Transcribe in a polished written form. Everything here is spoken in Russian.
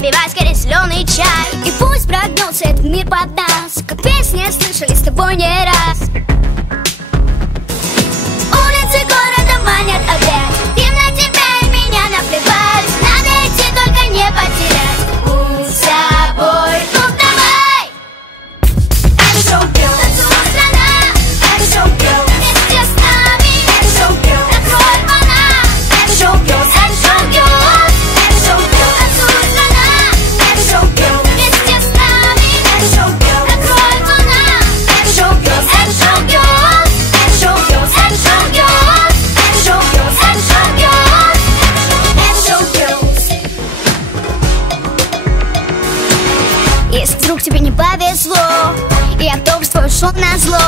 пробивать через зеленый чай. И пусть прогнется этот мир под нас, как песни слышали с тобой не раз. Улицы города манят опять, им на тебя и меня наплевать. Надо идти, только не потерять путь с собой. Ну давай! Это шоу Girl, танцует страна. Это шоу Girl, вместе с нами. Это шоу Girl, открой вона. Это шоу Girl, это шоу Girl. Это шоу Girl, танцует страна. Это шоу Girl, вместе с нами. Это шоу Girl, открой вона. Это шоу Girl, это шоу Girl. Это шоу Girl, это шоу Girl. Это шоу Girl, это шоу Girl. Это шоу Girls. Если вдруг тебе не повезло и автобус твой ушел назло,